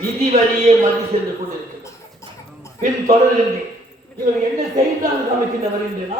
விதி வழியே மதி சென்று கொண்டிருக்கிறது. பின் தொடர்கின்றேன். இவர் என்ன செய்தால் கவனிக்கின்ற வருகின்றேன்.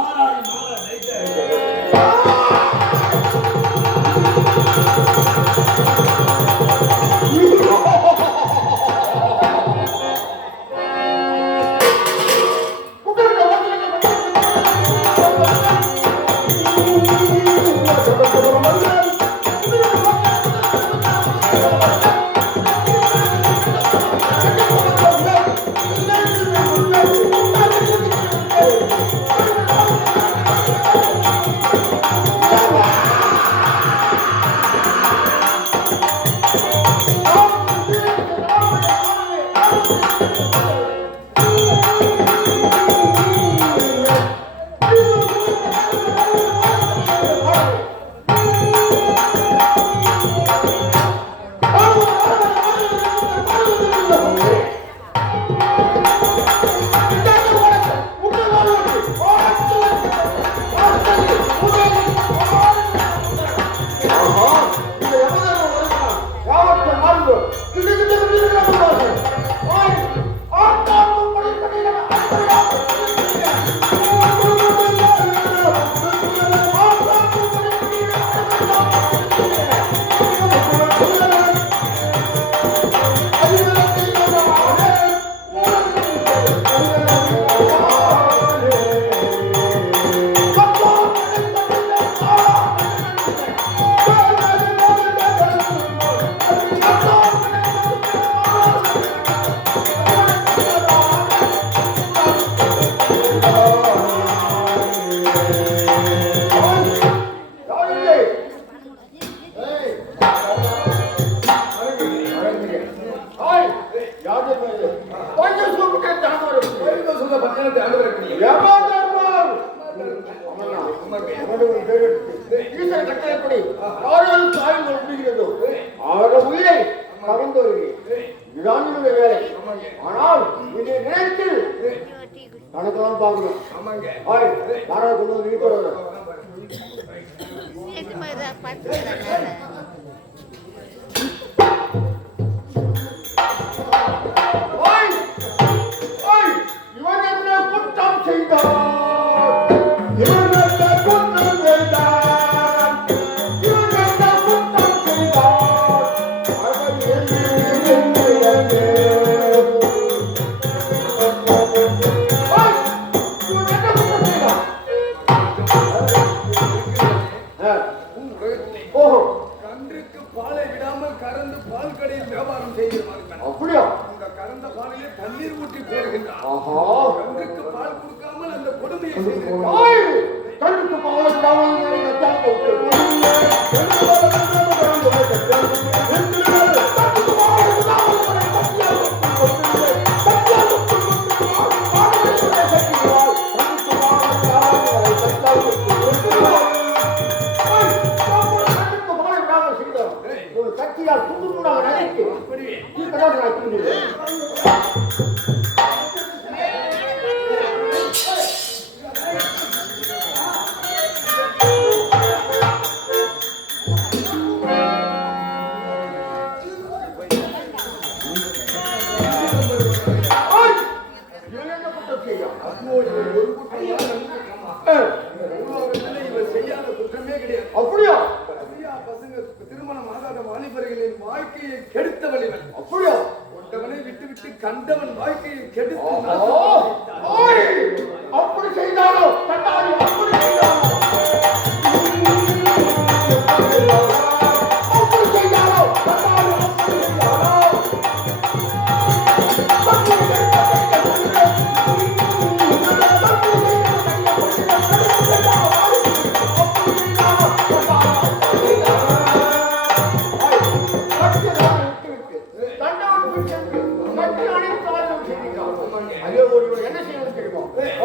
கண்டவன் வாழ்க்கையை கெடுத்து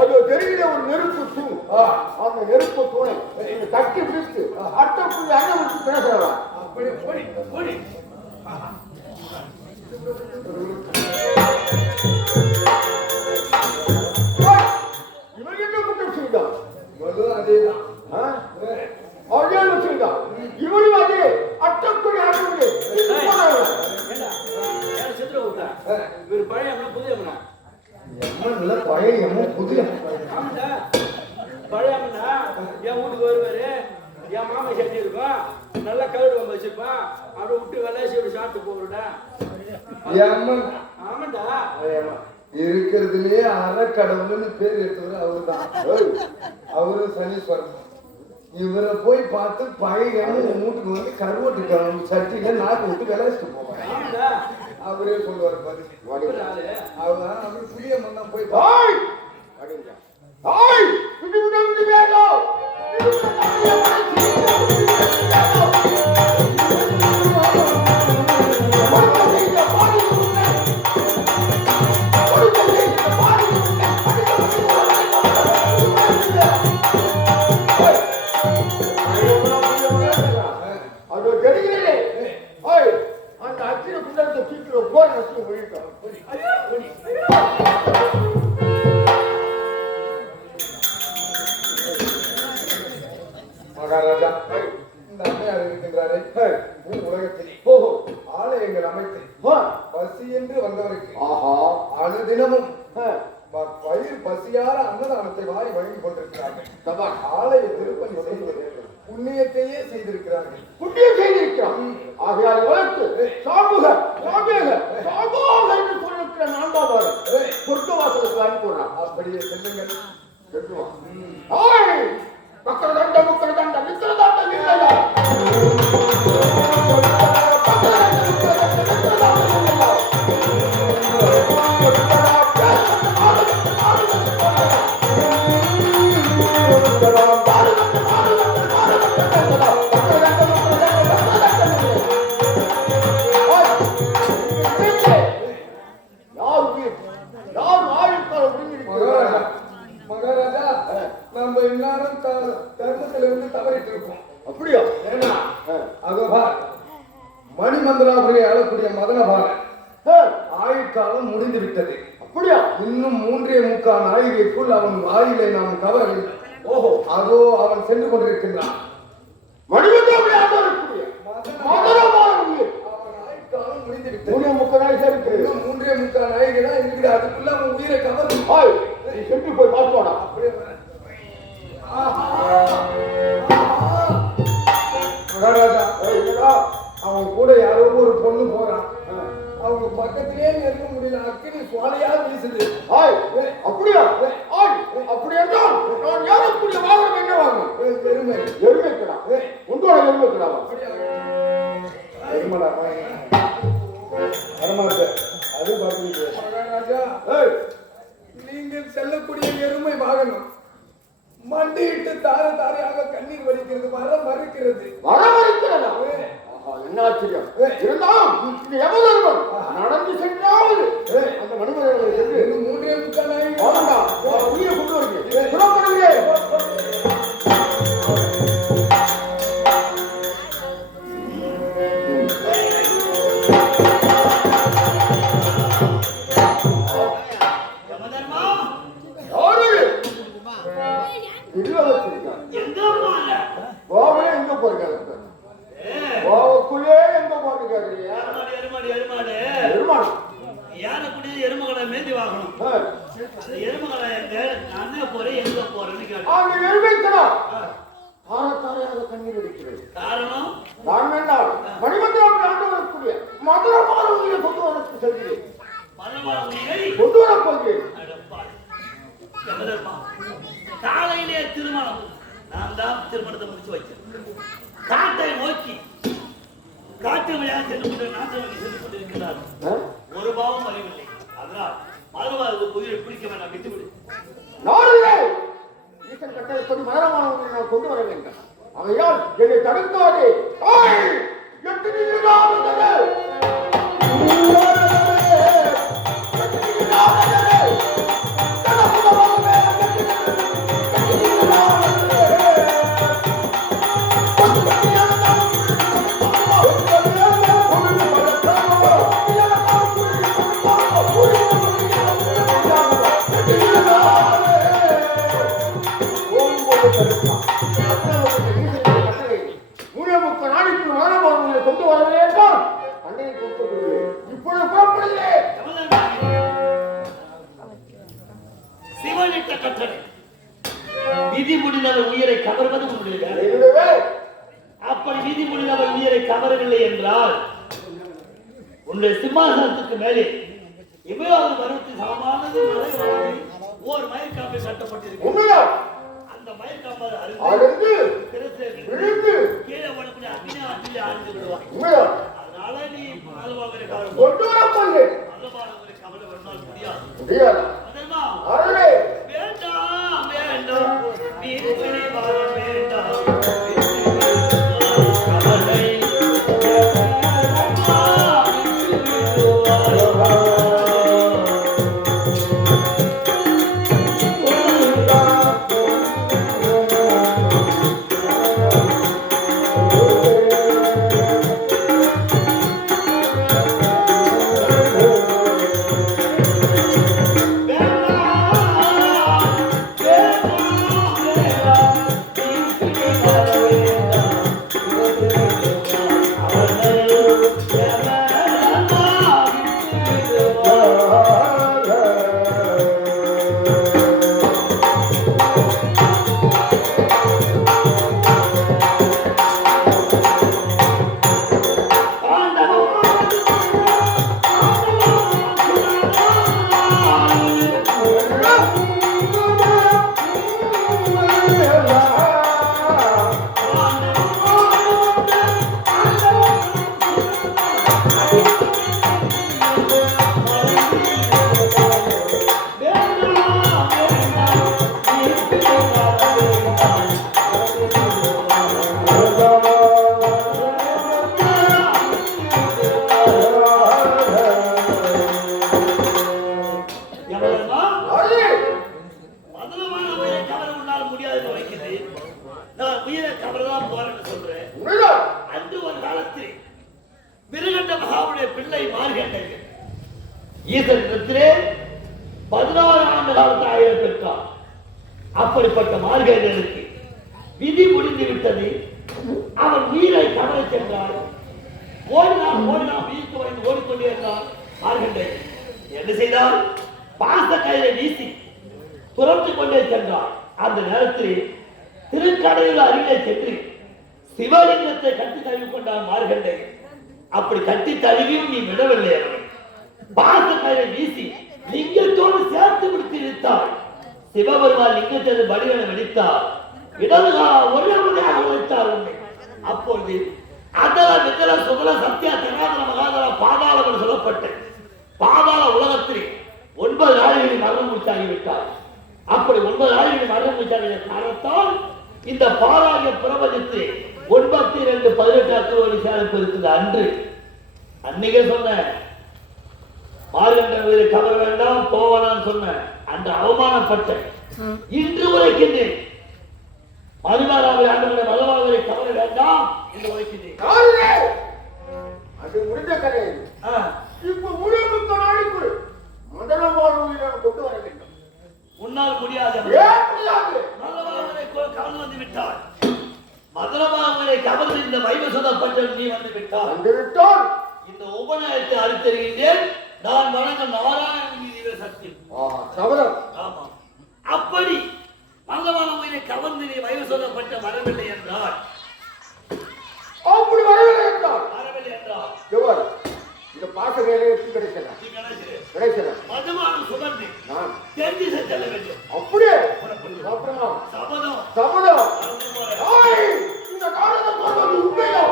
அது தெரியல ஒரு நெருப்பு தூண். அந்த நெருப்பு தூணை தட்டி பிடித்து அட்டப்புள்ளி அண்ணன் வச்சு பேசுறா. அப்படி போடி போடி. இவன் என்ன குற்றம் செய்தான்? அதேதான் அவன் செய்தான். இவனும் அதே அட்டப்புள்ளி அண்ணன் பழைய புதிய பழைய புதிய பழையம்னா என் வீட்டுக்கு வருவாரு, என் மாமா செஞ்சு இருக்கும், நல்லா கழுவு வச்சிருப்பான், அதை விட்டு விளையாசி ஒரு சாப்பிட்டு போடுறா. ஆமாண்டா, இருக்கிறதுலயே அறக்கடவுள்னு பேர் எடுத்தவர் அவருதான். அவரு சனீஸ்வரன். இவரை போய் பார்த்து பழைய வீட்டுக்கு வந்து கருவட்டு சட்டியில நாக்கு விட்டு விளையாசிட்டு போவாங்க. அவரே சொல்லுவார் அவர் புளிய மண்ணா போய் மகாராஜா இந்த அம்மையார் இருக்கின்றாரே உலகத்தில் ஆலயங்கள் அமைத்து பசி என்று வந்தவருக்கு அனுதினமும் பயிர் பசியார அன்னதானத்தை வாரி வழங்கி கொண்டிருக்கிறார்கள். ஆலய திருப்பணி செய்வது புண்ணியத்தையே செய்திருக்கிறார்கள். புண்ணியம் செய்திருக்கிறார். ஆகையால் வளர்த்து சாமுக சாமியக சாமாக என்று சொல்லிருக்கிற நான்காவது சொர்க்க வாசலுக்கு அனுப்பினார். அப்படியே செல்லுங்கள். மக்கள் தண்ட முக்கள் தண்ட மித்திர தண்ட இல்லையா? மகாராஜா நம்ம இந்நேரம் தர்மத்துல இருந்து தவறிட்டு இருக்கோம். அப்படியா? ஏன்னா அதுவா மணிமந்திராபுரியை ஆளக்கூடிய மதனபாலன் ஆயுட்காலம் முடிந்து விட்டது. அப்படியா? இன்னும் 3.25 நாழிகைக்குள் அவன் ஆயுளை நாம் கவரவில்லை. அதோ அவன் சென்று கொண்டிருக்கின்றான். மணிமந்திராபுரி ஆளக்கூடிய மதனபாலன் அவன் ஆயுட்காலம் முடிந்து விட்டது. 3.25 நாழிகை இன்னும் 3.25 நாழிகை தான் இருக்குது. அதுக்குள்ள அவன் உயிரை கவரும். நீ சென்று போய் பார்த்துவாடா. அப்படியே மகாராஜா அவன் கூட யாரோ ஒரு பொண்ணு போறான். அவங்க பக்கத்திலே நெருங்க முடியல. அக்கினி சுவாலையா வீசுது. அப்படியா? அப்படி என்றால் நான் யாரக்கூடிய வாகனம் என்ன வாங்கணும்? எருமை எருமைக்கடா. உண்டோட எருமைக்கடா. அது பாத்தீங்க மகாராஜா. நீங்கள் செல்லக்கூடிய எருமை வாகனம் மண்டியிட்டு தாரையாக கண்ணீர் வடிக்கிறது. வர மறுக்கிறது. என்ன ஆச்சரியம்! இருந்தாலும் எவ்வளவு நடந்து சென்றாவது அந்த மனிதர்களை 3.25 நாழிகை உயிரை கொண்டு வருகிறேன். புறப்படுகிறேன். எங்க போறீங்க? கோவக்குள்ளே எங்க போட்டு கேக்குறீங்க? எருமகளை மேந்தி வாங்கணும். எருமகளை எங்க நான் போறேன், எங்க போறேன்னு கேட்டேன். அந்த எருமைக்கடா தாரத்தாரையாக கண்ணீர் அடிக்கிறது. காரணம் நான் வேண்டாம். மணிமந்திராபுரி ஆண்டு வரக்கூடிய மதுரமான உயிரை கொண்டு வரக்கு செல்கிறேன். கொண்டு வரப் போகிறேன். காலையிலே திருமணம். நான் தான் திருமணத்தை முடிச்சு வைத்தேன். காட்டை நோக்கி காட்டு வழியாக சென்று கொண்டு நாட்டை சென்று கொண்டிருக்கிறார். ஒரு பாவம் அறிவில்லை. அதனால் மறுவாழ்வு உயிரை பிடிக்க வேண்டாம், விட்டுவிடு. நாடுகளே ஈசன் கட்டளை மதுரமான உயிரை நான் கொண்டு வர வேண்டும். ஆகையால் என்னை தடுக்காதே. எட்டு நிமிடம் மூலமுக்க நாளைக்கு மாணவர்களை கொண்டு வரவில்லை என்றால் அன்றைய கொடுத்துள்ளேன். இப்பொழுது புறப்படுகிறேன். சிவனிட்ட கட்டளை விதி முடிந்தவர் உயிரை கவர்வது உன்னுடைய வேலை. என்னுடைய அப்படி விதி முடிந்தவர் உயிரை கவரவில்லை என்றால் உன்னுடைய சிம்மாசனத்துக்கு மேலே இவையாவது மரத்து சமமானது ஓர் மயிர்காம்பை கட்டப்பட்டிருக்கு. உண்மையா? அந்த மயிர்காம்பை அழுந்து விழுந்து கீழே போடக்கூடிய அக்னி ஆற்றிலே ஆழ்ந்து விடுவாய். உண்மையா? அதனால நீ நல்லவாக கவலை கொண்டு வரப்போகிறேன். நல்லவாக கவலை வரனால் முடியாது. முடியாது. அதெல்லாம் அருளே வேண்டாம் வேண்டாம் வீரத்திலே வாழ வேண்டாம். பிள்ளை மார்கண்டேயன் ஈசனிடத்திலே 16 ஆண்டு காலத்தை ஆயுத பெற்றார். அப்படிப்பட்ட மார்கண்டேயனுக்கு விதி முடிந்து விட்டது. அவன் உயிரை கவர சென்றார். ஓடினான் வீட்டு வாங்கி ஓடிக்கொண்டே இருந்தான். மார்கண்டேயன் என்ன செய்தார்? பாச கையை வீசி துரத்து கொண்டே சென்றார். அந்த நேரத்தில் திருக்கடையில் அருகே சென்று சிவலிங்கத்தை கட்டி தழுவி கொண்டான் மார்கண்டேயன். அப்படி கட்டி தழுவியும் நீ விடவில்லை. அவனை பாச கையை வீசி லிங்கத்தோடு சேர்த்து பிடித்து இழுத்தார். சிவபெருமான் லிங்கத்தை வடிவனை வெடித்தார். இடதுகா ஒரே முறையாக உழைத்தார் உண்மை. அப்பொழுது அதல விதல சுதல சத்தியா திராதன மகாதல பாதாளம் என்று சொல்லப்பட்ட பாதாள உலகத்தில் 9 நாளிகளில் மரணம் முடித்தாகிவிட்டார். அப்படி 9 நாளிகளில் மரணம் முடித்தாகிய காரணத்தால் இந்த பாராய பிரபஞ்சத்தை 92-18 திருவடி சேர்ப்பு இருக்குது. அன்று அன்னைக்கே சொன்ன மார்கண்ட உயிரை கவர வேண்டாம் போவானான்னு சொன்ன அந்த அவமானப்பட்ட இன்று உரைக்கின்றேன். மதுமாராவை ஆண்டுகளை மதமாவை கவர வேண்டாம் என்று உரைக்கின்றேன். அது முடிந்த கதை. இப்ப முழுக்க நாளைக்குள் மதனமான உயிரை கொண்டு வர வேண்டும். உன்னால் முடியாது. மதமாவை கவர்ந்து வந்து விட்டார். மதுரமாவை கவர்ந்து இந்த வைவசதப்பட்ட நீ வந்து விட்டார். இந்த உபநயத்தை அறுத்தருகின்றேன். நான் வணங்கும் நாராயண சக்தி. ஆமா. அப்படி மங்கமான உயிரை கவர்ந்து நீ வைவசதப்பட்ட வரவில்லை என்றால் அப்படி வரவில்லை என்றால் எவ்வாறு இந்த பாச வேலையை கிடைக்கிறது மதுமானம் சுமந்து நான் தெரிஞ்சு செல்ல வேண்டும். அப்படியே சபதம் சபதம் இந்த காலத்தை உண்மையோ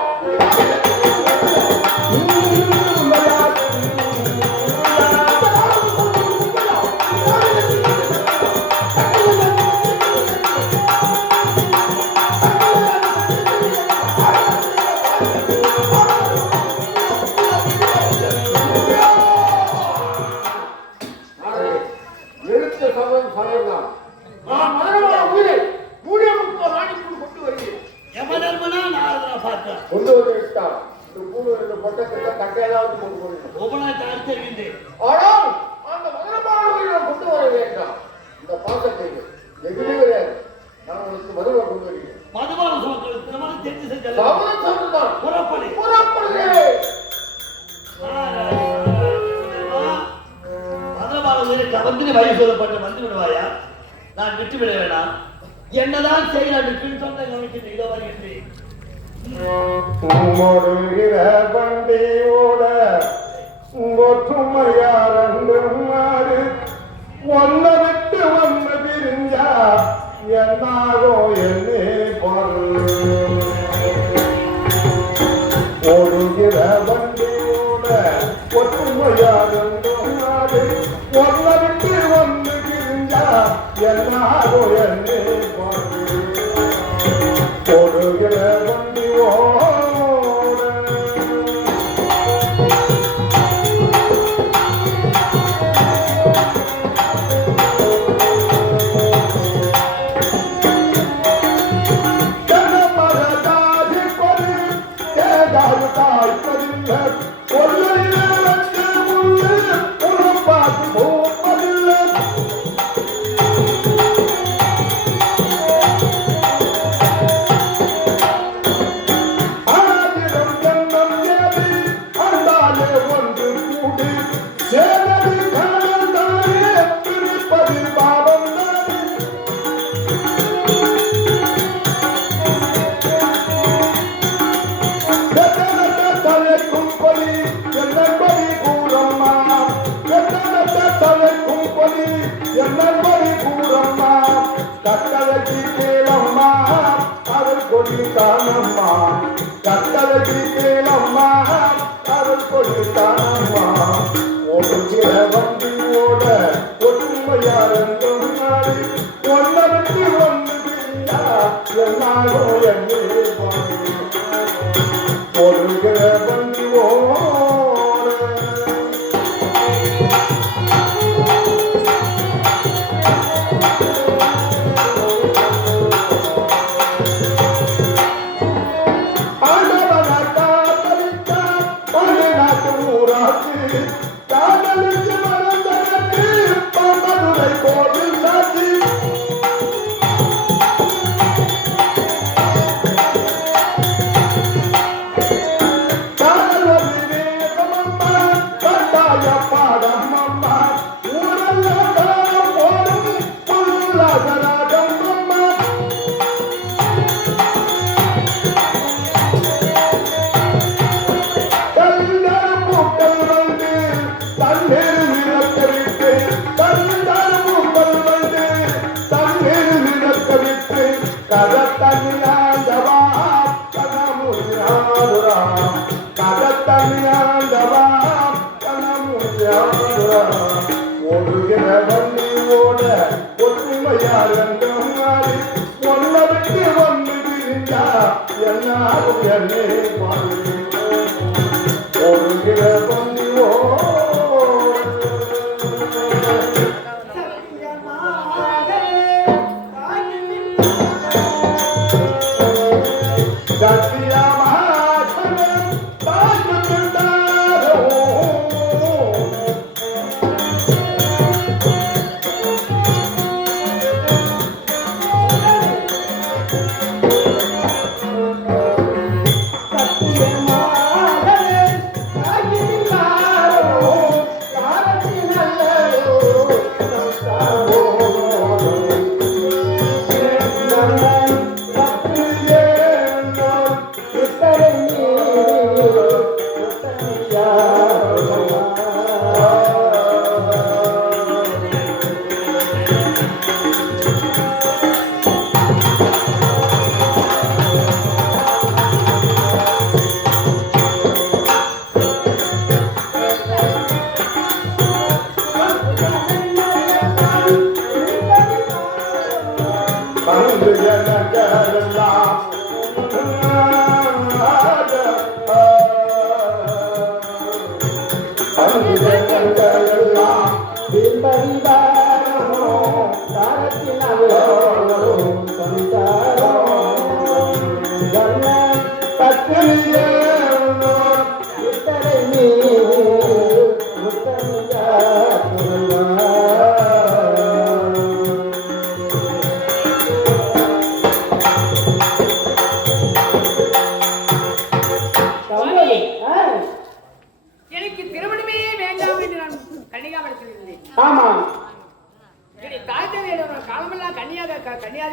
வழி சொல்லப்பட்டு வந்து விடுவாயா? நான் விட்டு விட வேணாம். என்னதான் செய்யலாம் பின் சொந்த கவனித்து இதோ வருகின்றேன். வண்டியோட ஒற்றுமையாரண்டும் மாறு ஒன்ன விட்டு ஒன்று பிரிஞ்சா என்னாகோ என்னே பொருள் ஓடுகிற வண்டியோட ஒற்றுமையாரண்டும் மாறு ஒன்ன விட்டு ஒன்று பிரிஞ்சா என்னாகோ என்னே பொருள் ஓடுகிற வண்டியோட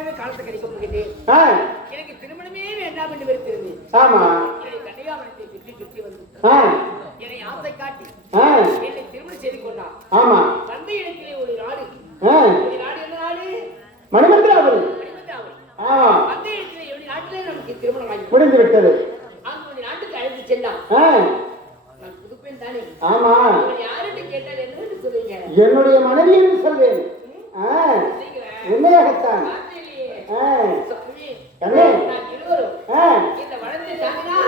ஏற்கனவே காலத்தை கழிக்க போகிறேன். ஆ, எனக்கு திருமணமே வேண்டாம் என்று வெறுத்திருந்தேன். ஆமா. என்னை கன்னியாகுமரத்தை சுற்றி சுற்றி வந்து ஆ, என்னை ஆசை காட்டி ஆ, என்னை திருமணம் செய்து கொண்டான். ஆமா. வந்த இடத்திலே ஒரு நாடு. ஆ, ஒரு நாடு என்ன நாடு? மணிமந்திராபுரி. மணிமந்தாபுரி. ஆ, வந்த இடத்திலே ஒரு நாட்டிலே நமக்கு திருமணம் ஆகி முடிந்து விட்டது. அங்கு ஒரு நாட்டுக்கு அழைத்து சென்றான். ஆ, நான் புதுப்பெண் தானே. ஆமா. இவன் யாருன்னு கேட்டால் என்னன்னு சொல்லுவீங்க? என்னுடைய மனைவி என்று சொல்வேன். ஆ, உண்மையாகத்தான். வார்த்தையிலேயே. ஆ, சுவாமி, கண்ணே. நான் இருவரும் ஆ, இந்த வளர்ந்து தாங்கினா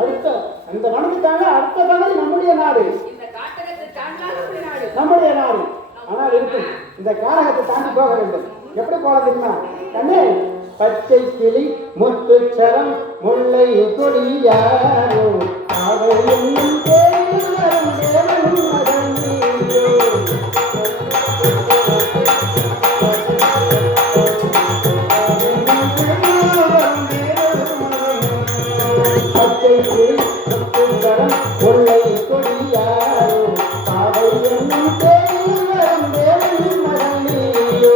அடுத்த அந்த மனதுக்காக அடுத்த தகவல் நம்முடைய நாடு, இந்த காட்டகத்தை தாண்டா நம்முடைய நாடு. நம்முடைய நாடு. ஆனால் இருக்கும் இந்த காரகத்தை தாண்டி போக வேண்டும். எப்படி போக தெரியுமா கண்ணே? பச்சை கிளி முத்துச்சரம் முல்லை கொடியாரோ அவள் என்னும் பேரில் வரும் தேவன் மகன் நீயோ. பச்சை கிளி முத்துச்சரம் முல்லை கொடியாரோ அவள் என்னும் பேரில் வரும் தேவன் மகன் நீயோ.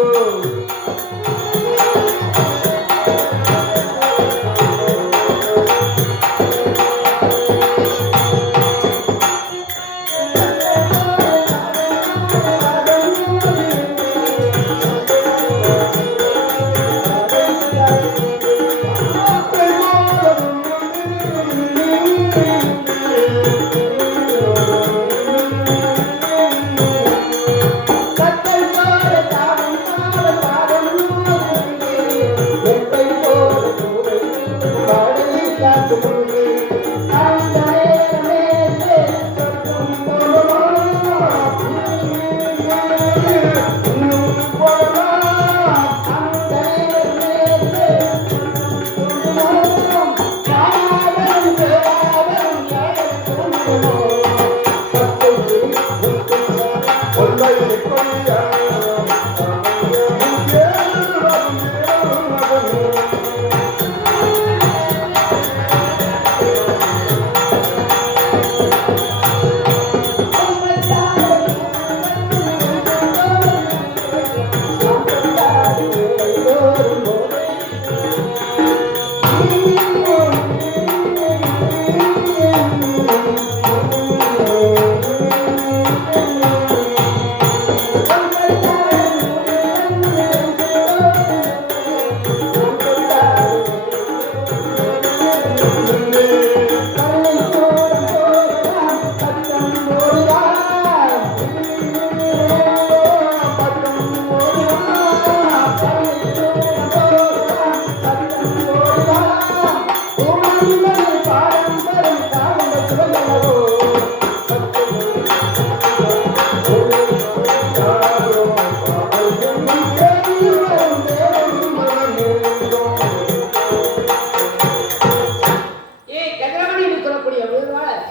ஏய் கதிரவணி என்று சொல்லக்கூடிய விருதுவாளர்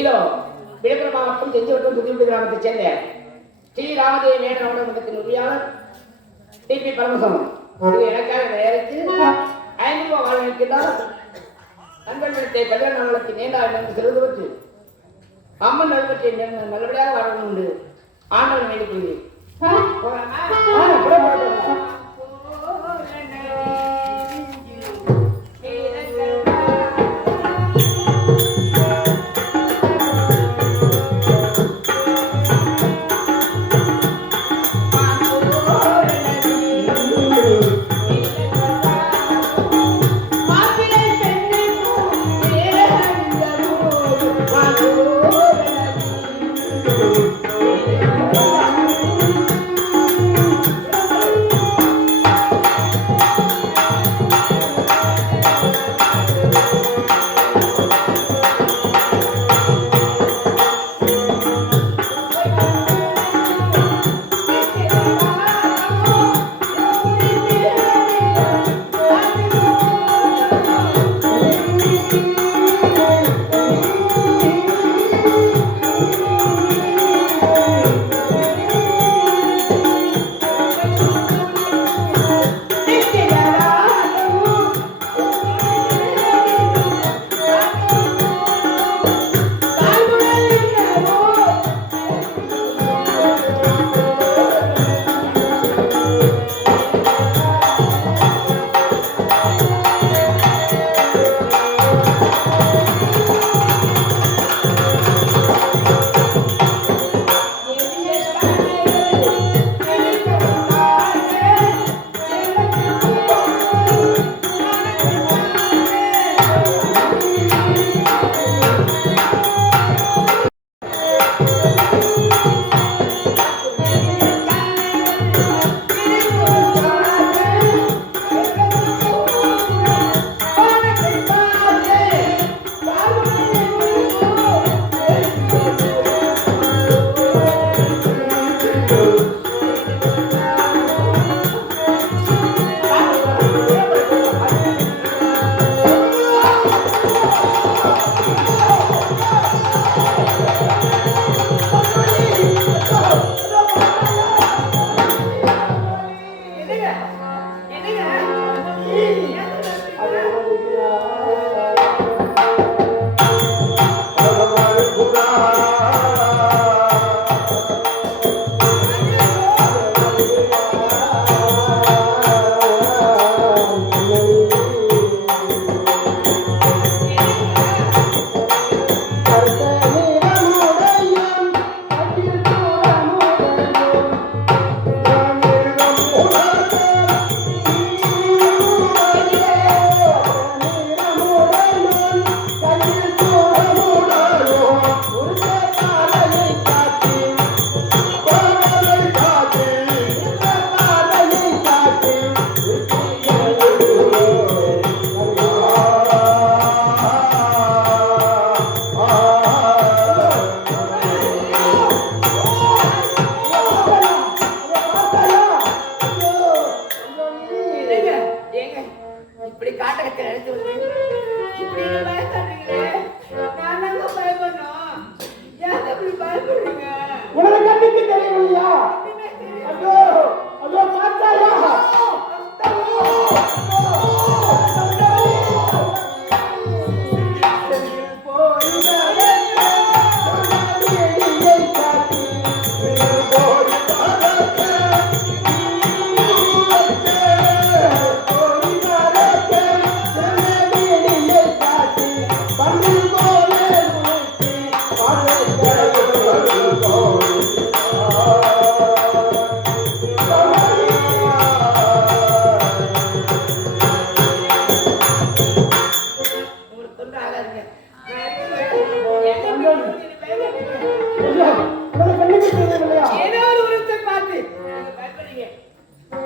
இதோ விழுப்புரம் மாவட்டம் செஞ்சிவட்டம் புதுவிட்டு கிராமத்தைச் சேர்ந்த ஸ்ரீ ராமதேவ மேட நவமண்டலத்தின் உரிமையாளர் டிபி பரமசம். இது எனக்காக நேரத்து 5 ரூபாய் வாழ நிற்கின்றார். நண்பர்களுடைய கல்யாண நலத்தின் நீண்ட செல்வதற்கு அம்மன் நல்வற்றை நல்லபடியாக வாழணும் உண்டு ஆண்டவன் வேண்டிக் கொள்கிறேன். ஆ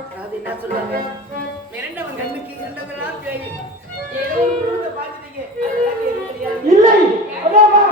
அதாவது என்ன சொல்லுவாங்க, மிரண்டவன் கண்ணுக்கு இரண்டவெல்லாம் பேய். ஏதோ ஒரு குழுவை பார்த்துட்டீங்க, அதெல்லாம் எதுவும் தெரியாது. இல்லை அதாவா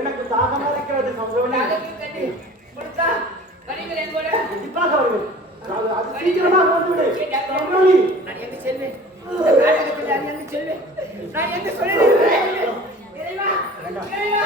எனக்கு தாகமா இருக்கிறது கண்டிப்பாக வருவேன். அது சீக்கிரமாக வந்துவிடு. நான் எங்க செல்வேன்? நான் எங்க சொல்லுவேன்? இறைவா, இறைவா.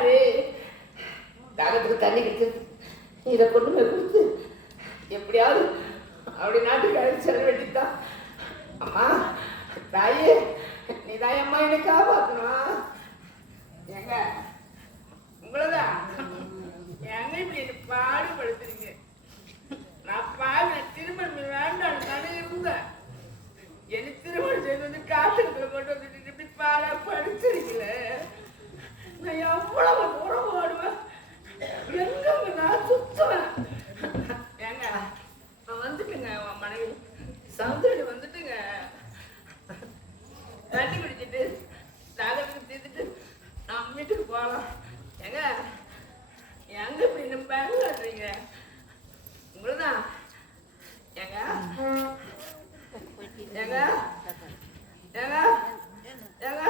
பாரு தாகத்துக்கு தண்ணி கிடைச்சது இதை கொண்டு போய் கொடுத்து எப்படியாவது அப்படி நாட்டுக்கு அழைச்சி செல்ல வேண்டியதுதான். அம்மா தாயே நீதான் அம்மா என்னை காப்பாற்றணும். ஏங்க உங்களதான் எங்க இப்படி என்ன பாடுபடுத்துறீங்க? நான் திருமணம் வேண்டாம் தானே இருந்தேன். என்ன திருமணம் செய்து வந்து காட்டுக்குள்ள கொண்டு வந்துட்டு இப்படி படிச்சிருக்கீங்களே. நான் எவ்வளவு தூரம் ஓடுவேன், எங்க நான் சுத்துவேன். ஏங்க நான் வந்துட்டுங்க, உன் மனைவி சவுந்தரடி வந்துட்டுங்க. தண்ணி குடிச்சிட்டு தாகத்துக்கு தீர்த்துட்டு நான் வீட்டுக்கு போகலாம். ஏங்க எங்க இப்படி நம்ம பேங்காடுறீங்க? உங்களுதான் ஏங்க ஏங்க ஏங்க ஏங்க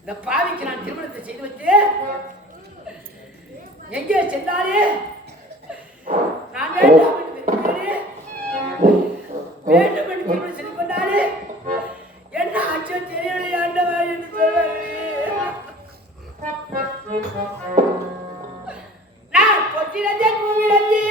இந்த பாவிக்கு நான் திருமணத்தை செய்து வச்சு எங்கே சென்றாரே நான் வேண்டாம் என்று விரும்பினேன். வேண்டும் என்று திருமணம் செய்து கொண்டாரே என்ன ஆச்சோ தெரியவில்லை ஆண்டவா என்று சொல்வார்கள். நான் பொட்டினதே பூவிழந்தே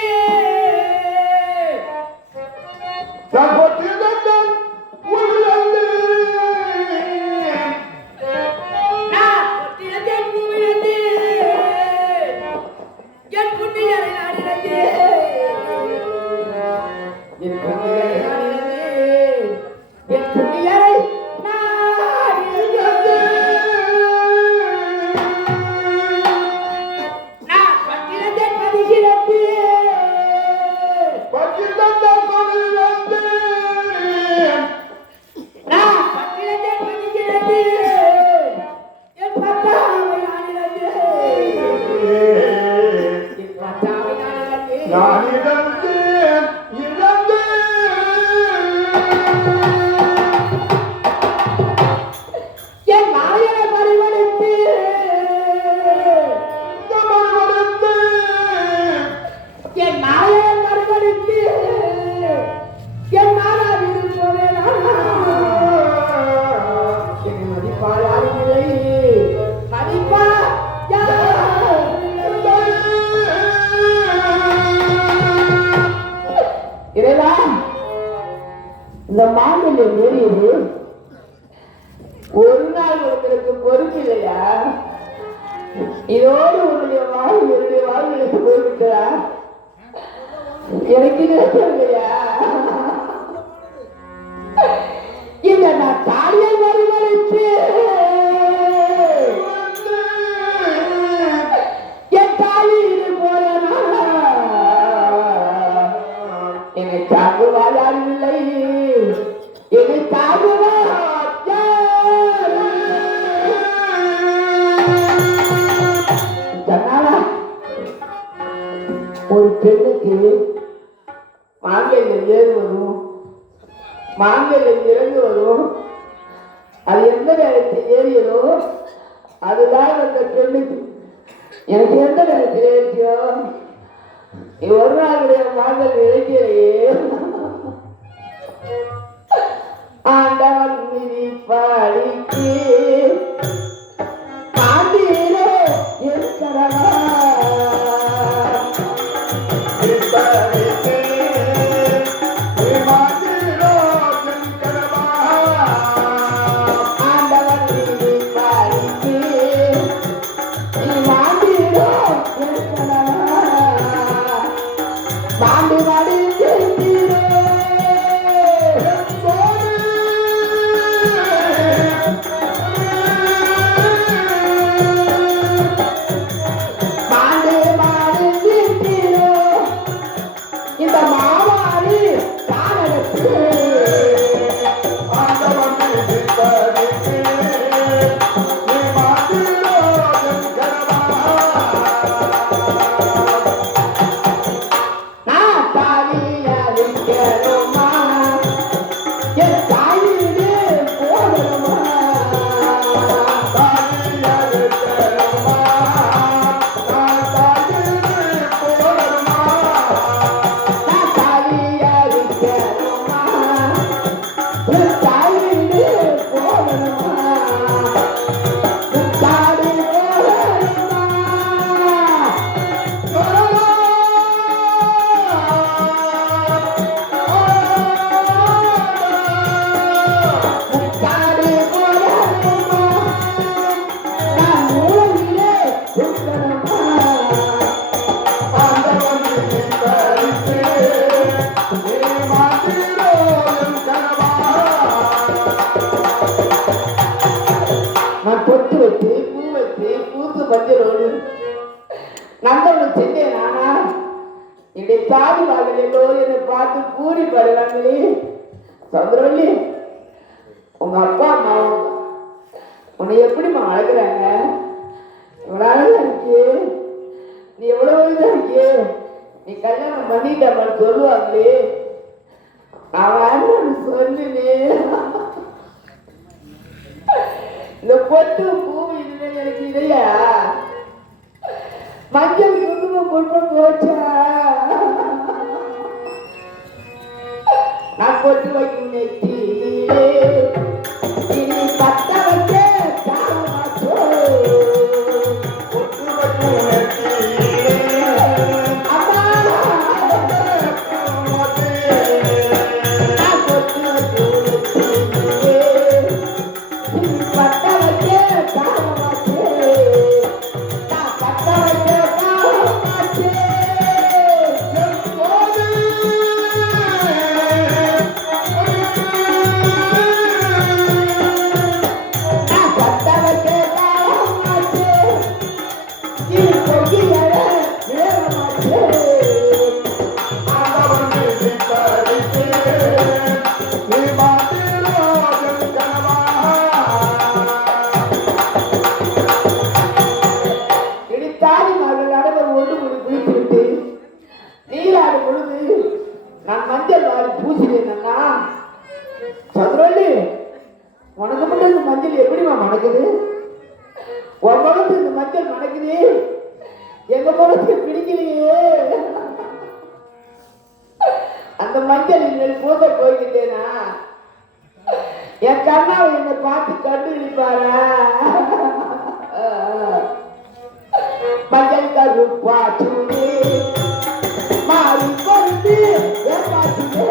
இந்த மாங்கல்யம் ஏறியது ஒரு நாள் ஒருத்தருக்கு பொறுப்பு இல்லையா? இதோடு உன்னுடைய வாழ்வுகளுக்கு போய்விட்டா எனக்கு இல்லையா? இல்ல நான் தாலியை மறுமலைச்சு என் தாலி இது போலனா என்னை தாங்குவார் யாரும் இல்லை. என்னை தாங்குவார் ஒரு பெண்ணுக்கு மாங்கல்யம் ஏறு வரும், மாங்கல்யம் இறங்கு வரும். அது எந்த நேரத்தில் ஏறியதோ அதுதான் அந்த பெண்ணுக்கு. எனக்கு எந்த நேரத்தில் ஏறியோ ஒரு நாளுடைய மாங்கல்யம் இறங்கியலையே. ஆண்டவன் விதிப்பாடிக்கு பாண்டியிலே இருக்கிறவா நந்தவன் சென்றேன். ஆனா என்னை தாதி மகள் எல்லோரும் என்னை பார்த்து கூறி படுறாங்களே. சந்திரவல்லி, உங்க அப்பா அம்மா உன்னை எப்படிமா அழகுறாங்க? இவ்வளவு அழகா இருக்கு, நீ எவ்வளவு இதா இருக்கு, நீ கல்யாணம் பண்ணிட்டான்னு சொல்லுவாங்களே. அவன் சொல்லுனே இந்த பொட்டு பூமி இதுவே எனக்கு இல்லையா? மஞ்சள் குங்குமம் பொண்ணு போச்சா? நான் பொட்டு வைக்கும் நெத்தியிலே இனி பத்த வைக்க தாமாச்சோ. பொட்டு வைக்கும் நெத்தியிலே அம்மா நான் பொட்டு வைக்கும் நெத்தியிலே இனி பத்த வைக்க தாமாச்சோ. நான் மஞ்சள் வாரி பூசினேன்னா சதுரல்லி, உனக்கு மட்டும் இந்த மஞ்சள் எப்படிமா மணக்குது? உன் முகத்து இந்த மஞ்சள் மணக்குது, எங்க முகத்துக்கு பிடிக்கலையே. அந்த மஞ்சள் இன்னும் பூச போய்கிட்டேனா என் கண்ணாவை என்னை பார்த்து கண்டுபிடிப்பாரா? மஞ்சள் கருப்பா சூடு மாறி பொறுத்து ஏமாற்றுவே.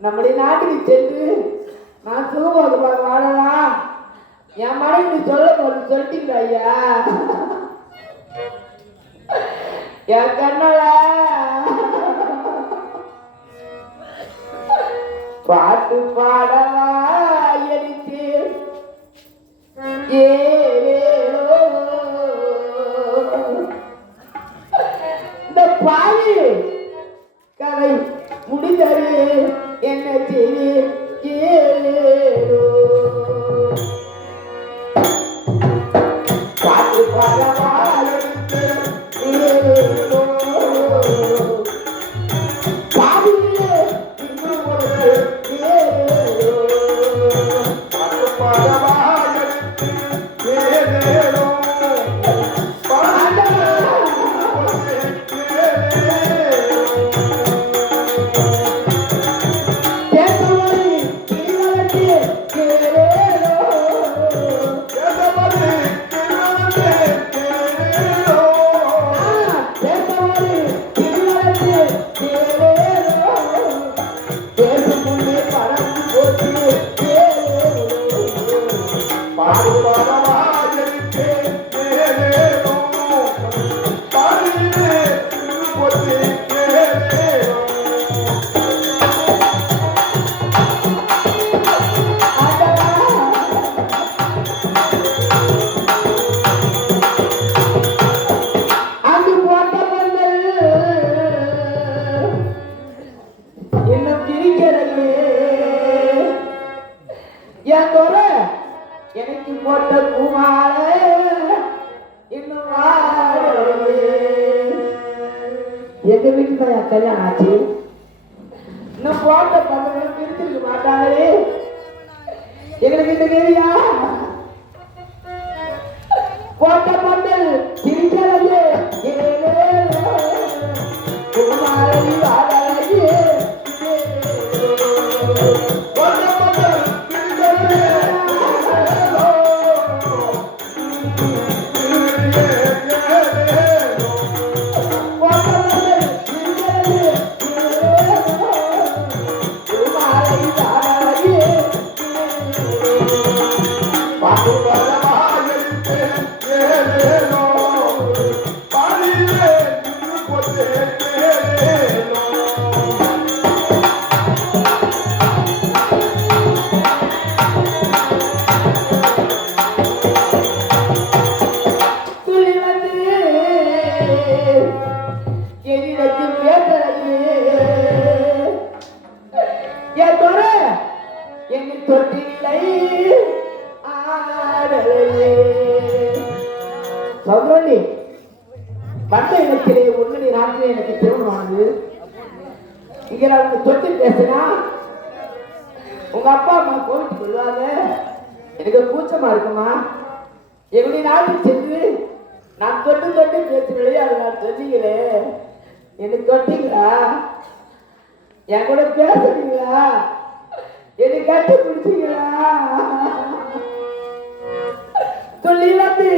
நம்முடைய நாட்டுக்கு சென்று நான் சுகமாக வாழலாம் என் மனைவி சொல்லிட்டீங்களா ஐயா என் கண்ணலா பாட்டு பாடவா எனக்கு ஏரோ இந்த பாடு கதை முடிந்தது என்ன செய்ய ஏரோ பாட்டு பாடவா எனக்கு ஏரோ பாடியே இன்னும் ஒரு ஏரோ பாட்டு பாடவா எனக்கு போட்ட குமார இன்னும் எங்க வீட்டுல கல்யாணம் ஆச்சு இன்னும் போட்ட பசங்க பிரிச்சிருக்க மாட்டாங்களே எங்களுக்கு இந்த கேரியா போட்ட பந்தல் பிரிக்கிறது குமாரி வாழலையே சௌதரி பட்ட இனத்திலே உன்னுடைய நாட்டிலே எனக்கு திருமணமானது இங்க நான் தொட்டு பேசினா உங்க அப்பா அம்மா கோவிட்டு சொல்லுவாங்க எனக்கு கூச்சமா இருக்குமா என்னுடைய நாட்டுக்கு சென்று நான் தொட்டு தொட்டு பேசுறேன் அதை நான் சொன்னீங்களே எனக்கு தொட்டீங்களா என் கூட பேசுறீங்களா என்னை கட்டி பிடிச்சீங்களா சொல்லி வந்து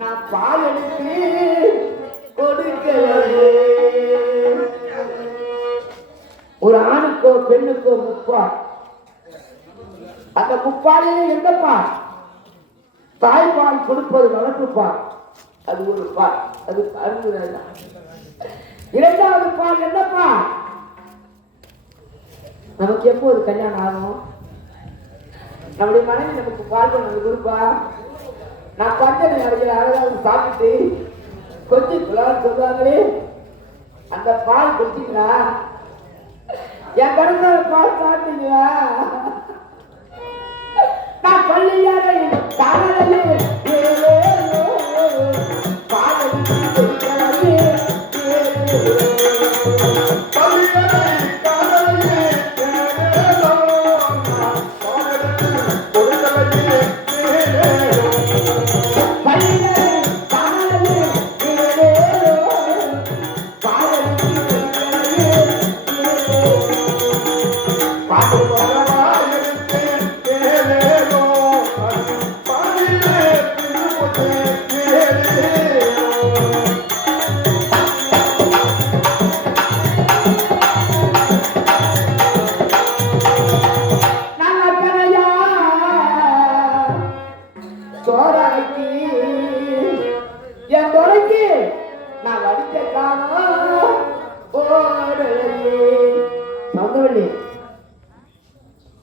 நான் பால் எடுத்து கொடுக்கலையே ஒரு ஆணுக்கோ பெண்ணுக்கோ முப்பால் அந்த முப்பாலிலே எந்த பால் தாய்ப்பால் கொடுப்பது வளர்ப்பு பால் அது ஒரு பால் அது அருந்துதான் இரண்டாவது பால் என்ன பால் நமக்கு எப்போ ஒரு கல்யாணம் ஆகும் நம்முடைய மனைவி நமக்கு பால் பண்ண கொடுப்பா நான் பஞ்சனை அடைக்கிற அழகாக சாப்பிட்டு கொஞ்சம் குழான்னு சொல்றாங்களே, அந்த பால் குடிச்சீங்களா? என் கருத்தால பால் சாப்பிட்டீங்களா? நான் பள்ளியாரே காதலே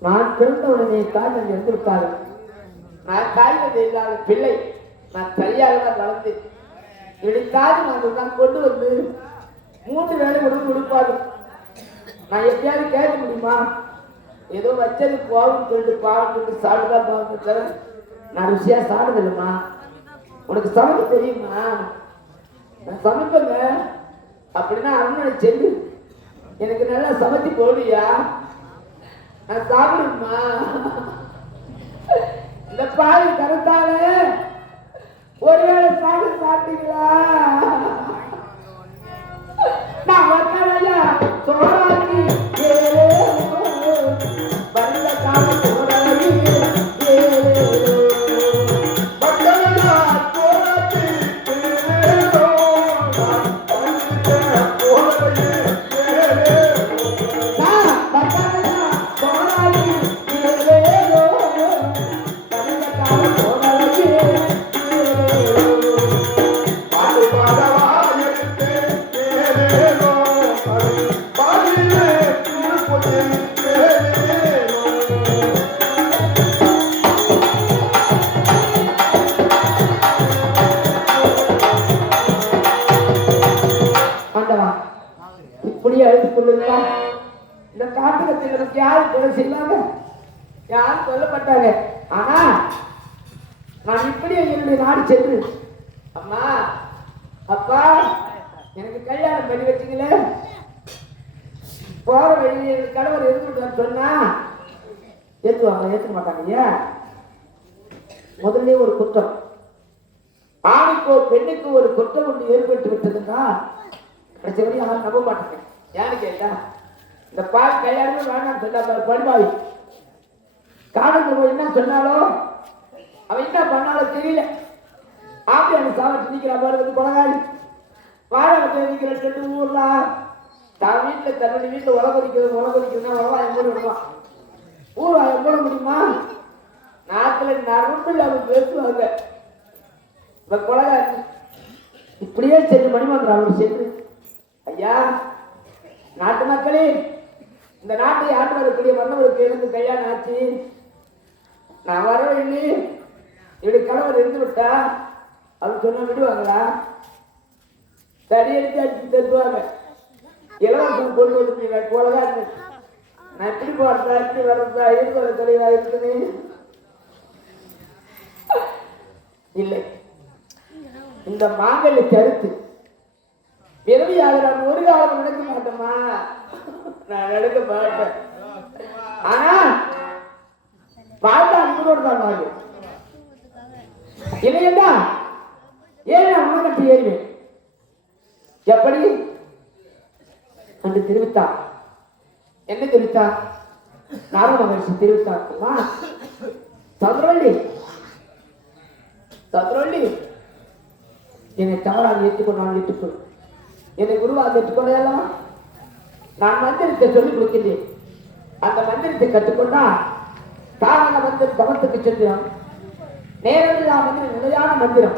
நான் பிறந்தவுடனே தாய் இருந்திருப்பாரு. நான் தாய்மதி இல்லாத பிள்ளை. நான் சரியாக தான் வளர்ந்து இடித்தாது நான் கொண்டு வந்து 3 வேலை உடம்பு கொடுப்பாரு. நான் எப்படியாவது கேட்க முடியுமா? ஏதோ வச்சது போகும் சொல்லிட்டு பாவம் சொல்லிட்டு சாப்பிட்டுதான் பாவம் தர நான் ருசியா சாப்பிடுதில்லம்மா. உனக்கு சமைக்க தெரியுமா? நான் சமைப்பேங்க. அப்படின்னா அருணனை செல்லு எனக்கு நல்லா சமைச்சு போடுவியா? நான் சாப்பிடுமா? இந்த பால் கருத்தால ஒருவேளை சாப்பிட்டீங்களா? நான் வக்கரையா சோறாக்கி வந்த கால சோறாக்கி இந்த காட்டுக்கு யாரும் கொலை செய்யலாங்க, யாரும் கொல்லப்பட்டாங்க. ஆனா நான் இப்படியே என்னுடைய நாடு சென்று அம்மா அப்பா எனக்கு கல்யாணம் பண்ணி வச்சிங்களே, போற வழி எங்க கணவர் எதிர்த்து சொன்னா ஏற்றுவாங்க, ஏற்க மாட்டாங்க. ஏன்? முதல்ல ஒரு குற்றம், ஆணுக்கோ பெண்ணுக்கு ஒரு குற்றம் ஒன்று ஏற்பட்டு விட்டதுன்னா கடைசி வரையும் யாரும் நம்ப மாட்டாங்க. ஏன்னு கேட்டா இந்த பால் கல்யாணமே வேணாம் சொன்னா படுபாவி காணுக்கு போய் என்ன சொன்னாலும் அவன் என்ன பண்ணாலும் தெரியல. ஆம்பி அந்த சாவட்டு நிற்கிற மாதிரி வந்து கொலகாரி வாழை நிற்கிற ரெண்டு ஊர்ல தான் வீட்டில் தன்னுடைய வீட்டில் உலகொதிக்கிறதுனா உலகாயம் போட விடுவான். ஊர் வாயம் போட முடியுமா? நாட்டில் நறும்பில் அவங்க பேசுவாங்க. இந்த கொலகாரி இப்படியே சென்று மணிமந்திரம் அவர் சென்று ஐயா நாட்டு மக்களே, இந்த நாட்டை ஆண்டு வரக்கூடிய மன்னவருக்கு எனக்கு கல்யாணம் ஆச்சு, நான் வரவில்லை, இப்படி கணவர் இருந்து விட்டா அவர் சொன்ன விடுவாங்களா? தடியெடுத்து அடிச்சு தருவாங்க. இலவசம் கொண்டு வந்து போலதான் நான் எப்படி போறதா எப்படி வர்றதா இருந்தவர தலைவா இருக்குது இல்லை. இந்த மாங்கல்ய கருத்து விரவியாக நான் ஒரு காலம் நடக்க மாட்டேமா, நான் நடக்க மாட்டேன். ஆனா வாழ்ந்தா இவரோடு தான் வாங்க இல்லையா? ஏன் நான் உணவட்டி ஏறுவேன் எப்படி என்று தெரிவித்தா. என்ன தெரிவித்தா? நாரத மகர்ஷி தெரிவித்தா. சதுரள்ளி சதுரள்ளி என்னை தவறாக ஏற்றுக்கொண்டான், ஏற்றுக்கொள் என்னை குருவாக ஏற்றுக்கொள்ளலாமா? நான் மந்திரத்தை சொல்லிக் கொடுக்கிறேன். அந்த மந்திரத்தை கற்றுக்கொண்டா தாரண மந்திரம் தவத்துக்கு சென்றான். நேரமில்லா மந்திரம் நிலையான மந்திரம்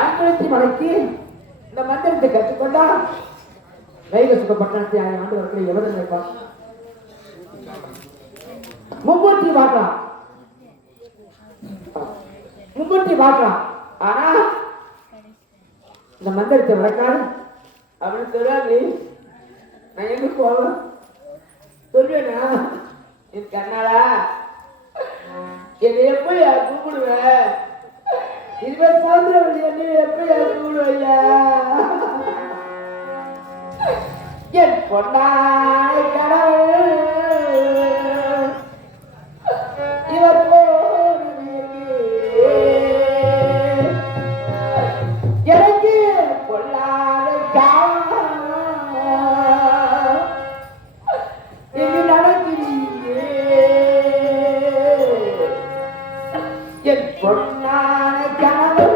5 மணிக்கு இந்த மந்திரத்தை கற்றுக்கொண்டா வைக சுகப்பட்டணத்தை 6 ஆண்டு வரைக்கும் எவ்வளவு நினைப்பான். மும்மூர்த்தி பார்க்கலாம், மும்மூர்த்தி பார்க்கலாம். ஆனா இந்த மந்திரத்தை விளக்காது அப்படின்னு சொல்லாது நான் எங்க போவேன் சொல்லுவேனா என் கண்ணாளா என்னை எப்படியா கூப்பிடுவேன் இருபது சமுதிரம் என்ன எப்படியா கூப்பிடுவையா என் பொன்னான கடவுள் இவர் எனக்கு பொல்லாத இது நடக்கிறீங்க என் பொன்னான கடவுள்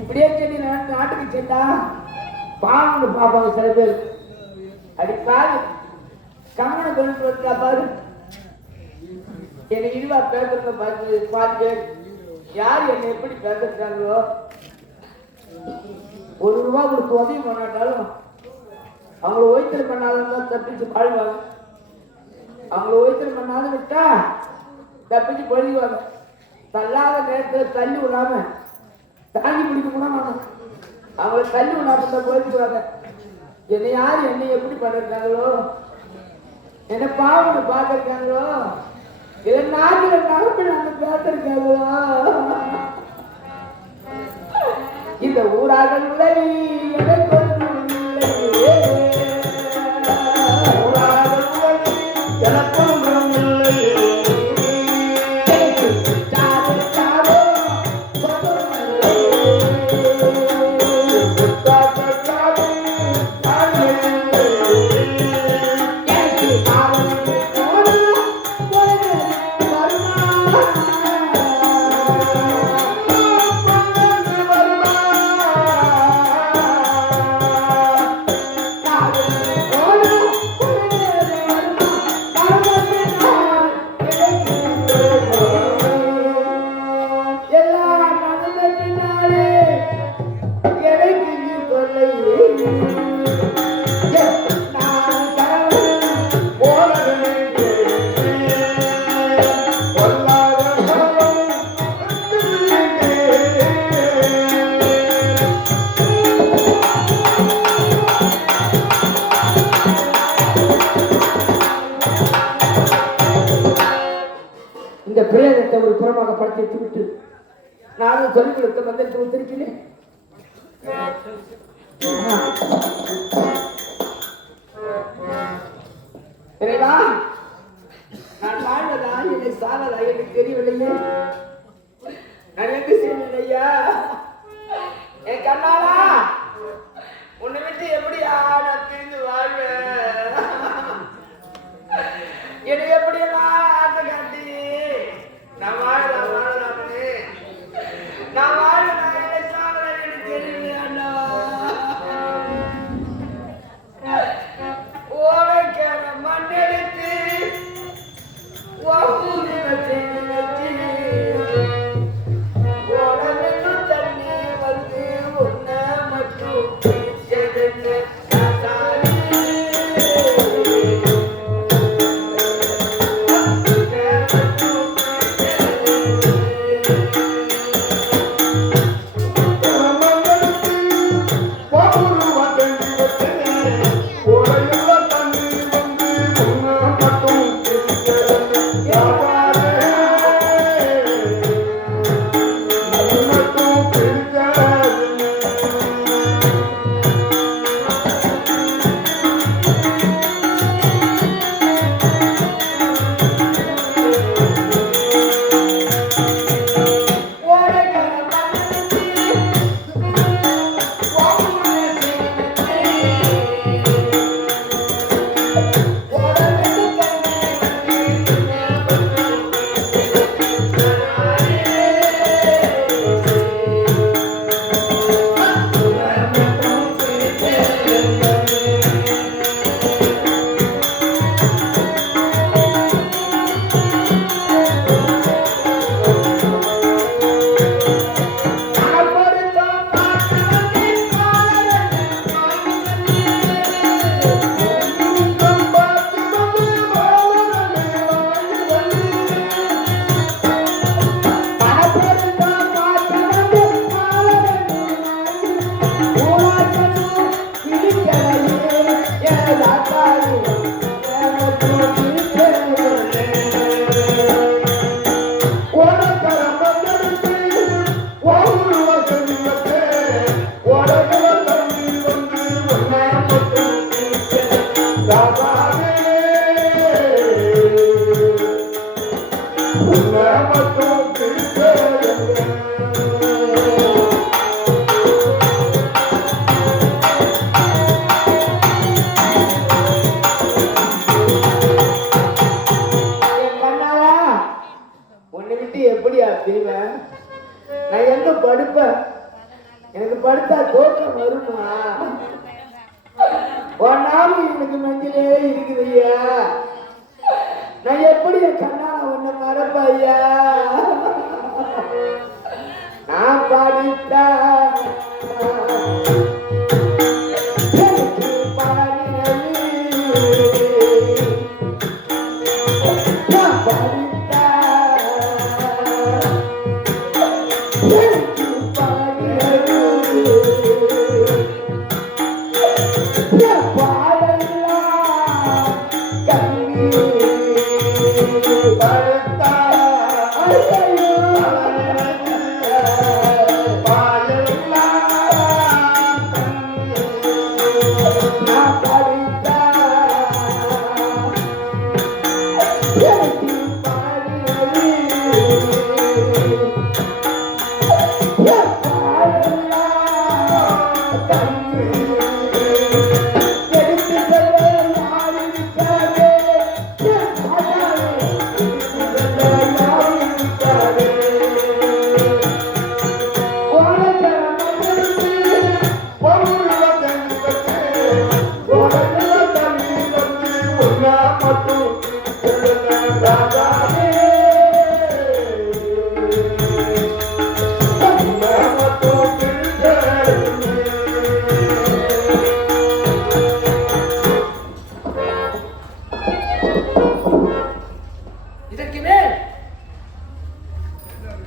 இப்படியே சொல்லி நாட்டுக்கு சென்றா பாவங்க பாப்பாங்க சில பேர் அடி பாரு கம்மனை கொண்டு வந்தா பாரு எனக்கு இதுவா பேசுறத பார்த்து யார் என்னை எப்படி பேசுறாங்களோ ₹1 கொடுத்து உதவி பண்ணாட்டாலும் அவங்கள ஓய்த்தல் பண்ணாதான் தப்பிச்சு பாடுவாங்க. அவங்கள ஓய்த்தல் பண்ணாத விட்டா தப்பிச்சு பொழுதுவாங்க. தள்ளாத நேரத்தில் தள்ளி விடாம தாங்கி பிடிக்க கூட வேணும். அவங்கள தள்ளி விடாம தான் போயிடுவாங்க. என்னை யார் என்னை எப்படி பண்ணிருக்காங்களோ, என்ன பாவனை பார்த்திருக்காங்களோ, இல்லை நாட்டில் நகப்பில் அந்த பேசிருக்காங்களோ, இந்த ஊராக உதவி எனக்கு இந்த பிரேதத்தை ஒரு புறமாக படுத்தி விட்டு நானும் சொல்லிக் கொடுத்த மந்திரத்தை ஒத்திருக்கிறேன். இறைவா, நான் வாழ்வதா என்னை சாவதா எனக்கு தெரியவில்லையே. நான் எங்கு செய்வேன் ஐயா? என் கண்ணாலா உன்னை விட்டு எப்படியா நான் பிரிந்து வாழ்வேன்? என்னை எப்படியெல்லாம் ஆசை காட்டி நான் வாழலாமே நான் வாழ்வேன் என்னை சாவதா எனக்கு தெரியவில்லை அண்ணா. ஓடைக்கார மண்ணெடுத்து ஓடமென்று தண்ணி வந்து உன்ன மட்டும் நான் எங்க படுப்பேன்? எனக்கு படுத்தா தோற்றம் வருமா? ஒன்னாலும் எனக்கு மஞ்சளே இருக்குது ஐயா. நான் எப்படி என் கண்ணால ஒன்ன மறப்ப ஐயா? நான் பாடிட்டா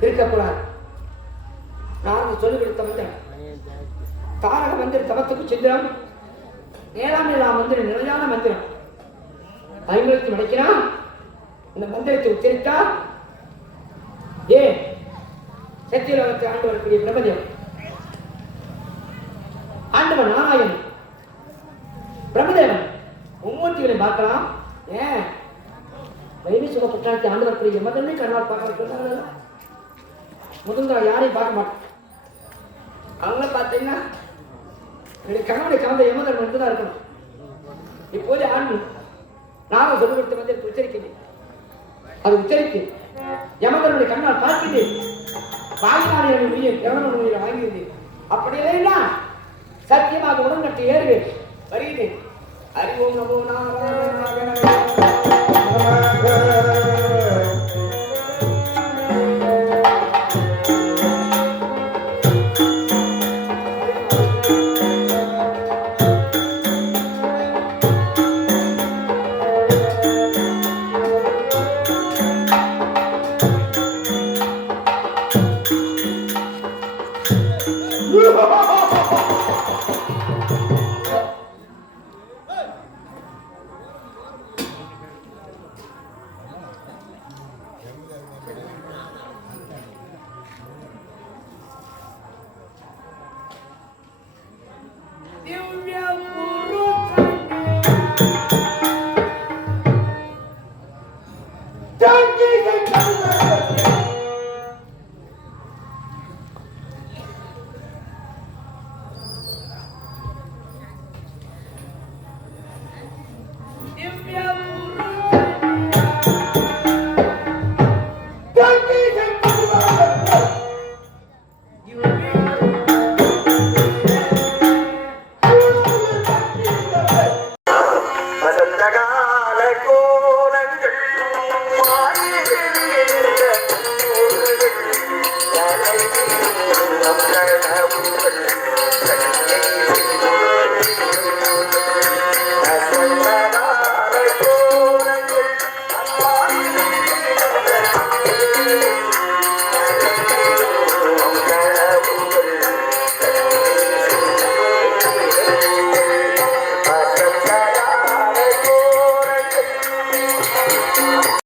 இருக்கக்கூடாது. நான் சொல்லிக் கொடுத்த மந்திரம் தாரக மந்திர தவத்துக்கு சித்திரம் நேராம் மந்திரம் நிலையான மந்திரம் 50 மணிக்கிறான். இந்த மந்திரத்தை உச்சரித்தா சத்தியலோகத்தை ஆண்டு வரக்கூடிய பிரம்மதேவன், ஆண்டவன் நாராயணன், பிரம்மதேவன் மும்மூர்த்திகளை பார்க்கலாம். ஏன் வைமி சுக புத்தாட்சி ஆண்டு வரக்கூடிய எமதன்னை கண்ணால் பார்க்க சொன்னாங்க. முதல்ல யாரையும் பார்க்க மாட்டோம். அவங்கள பார்த்தீங்கன்னா என்னுடைய கணவனை கலந்த எமதன் மட்டும்தான் இருக்கணும். இப்போது ஆண்டு நானும் சொல்லி கொடுத்த வந்து உச்சரிக்கிறேன். அது உச்சரித்து யமதனுடைய கண்ணால் பார்க்குது. வாங்கினாடி எவனோட உயிரை வாங்கியது. அப்படி இல்லைன்னா சத்தியமாக உடன்கட்டு ஏறுவேன் வருகிறேன். அறிவோம் நமோ நாராயண